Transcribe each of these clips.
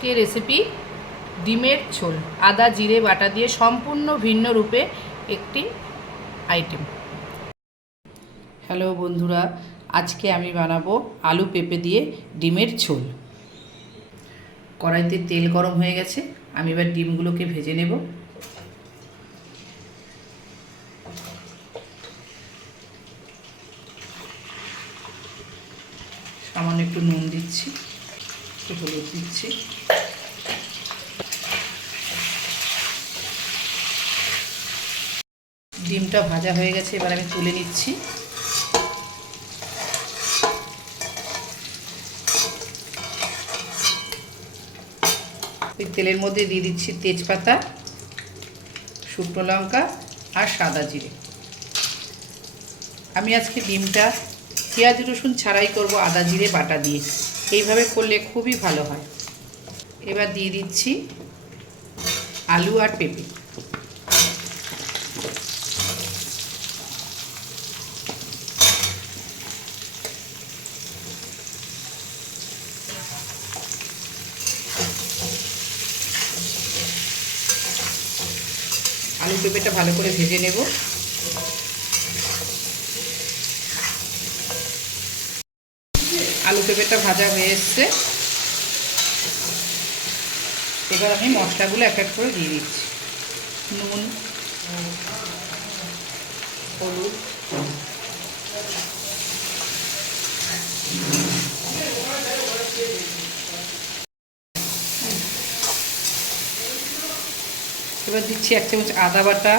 আজকে রেসিপি ডিমের ঝোল। আদা, জিরে, বাটা দিয়ে সম্পূর্ণ ভিন্ন রূপে একটি আইটেম হ্যালো বন্ধুরা, আজকে আমি বানাবো আলু পেঁপে দিয়ে ডিমের ঝোল। কড়াইতে তেল গরম হয়ে গেছে, আমি এবার ডিমগুলোকে ভেজে নেব। সামান্য একটু নুন দিচ্ছি। একটু হলুদ দিচ্ছি। ডিমটা ভাজা হয়ে গেছে, এবার আমি তুলে নিচ্ছি। ওই তেলের মধ্যে দিয়ে দিচ্ছি তেজপাতা, শুকনো লঙ্কা আর সাদা জিরে। আমি আজকে ডিমটা পেঁয়াজ রসুন ছাড়াই করব, আদা জিরে বাটা দিয়ে। এইভাবে করলে খুবই ভালো হয়। এবার দিয়ে দিচ্ছি আলু আর পেঁপে। আলু পেঁপেটা ভালো করে ভেজে নেব। আলু পেঁপেটা ভাজা হয়ে এসছে। এবার আমি মশলাগুলো এক এক করে দিয়ে দিচ্ছি। নুন, হলুদ। এবার দিচ্ছি এক চামচ আদা বাটা,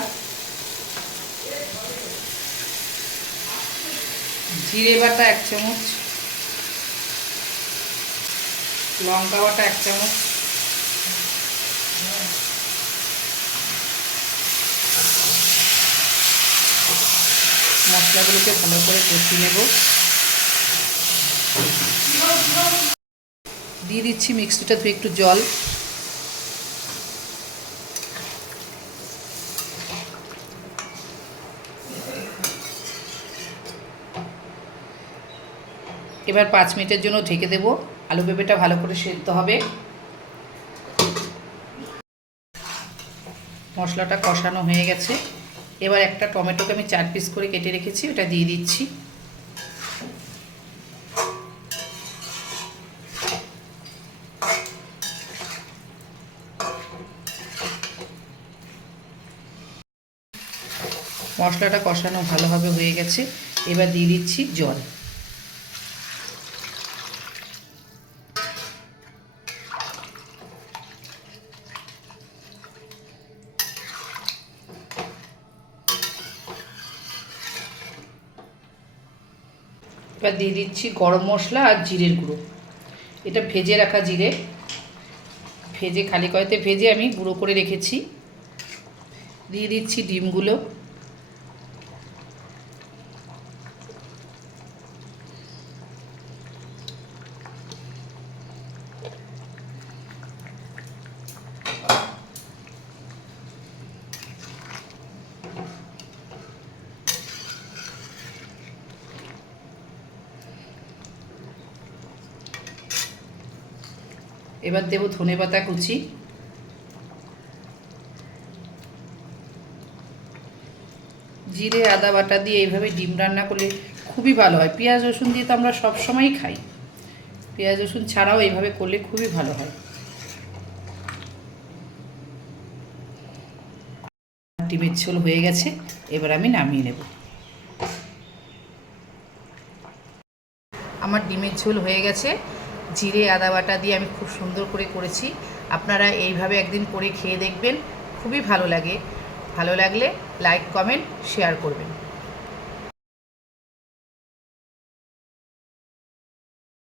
জিরে বাটা এক চামচ লঙ্কা বাটা এক চামচ। মশলাগুলোকে ভালো করে কষিয়ে নেব। দিয়ে দিচ্ছি মিক্সিটা ধুয়ে একটু জল। এবার পাঁচ মিনিটের জন্য ঢেকে দেব। আলু পেঁপেটা ভালো করে সেদ্ধ হবে। মশলাটা কষানো হয়ে গেছে। এবার একটা টমেটোকে আমি চার পিস করে কেটে রেখেছি, ওটা দিয়ে দিচ্ছি। মশলাটা কষানো ভালোভাবে হয়ে গেছে। এবার দিয়ে দিচ্ছি জল। এবার দিয়ে দিচ্ছি গরম মশলা আর জিরের গুঁড়ো। এটা ভেজে রাখা জিরে। ভেজে খালি কয়েতে ভেজে আমি গুঁড়ো করে রেখেছি। দিয়ে দিচ্ছি ডিমগুলো। এবার দেবো ধনে পাতা কুচি। জিরে, আদা বাটা দিয়ে এইভাবে ডিম রান্না করলে খুবই ভালো হয়। পেঁয়াজ, রসুন দিয়ে তো আমরা সব সময়ই খাই। পেঁয়াজ, রসুন ছাড়াও এইভাবে করলে খুবই ভালো হয়। ডিমের ঝোল হয়ে গেছে, এবার আমি নামিয়ে নেব। আমার ডিমের ঝোল হয়ে গেছে। জিরে, আদা বাটা দিয়ে আমি খুব সুন্দর করে করেছি। আপনারা এইভাবে একদিন করে খেয়ে দেখবেন, খুবই ভালো লাগে। ভালো লাগলে লাইক কমেন্ট শেয়ার করবেন।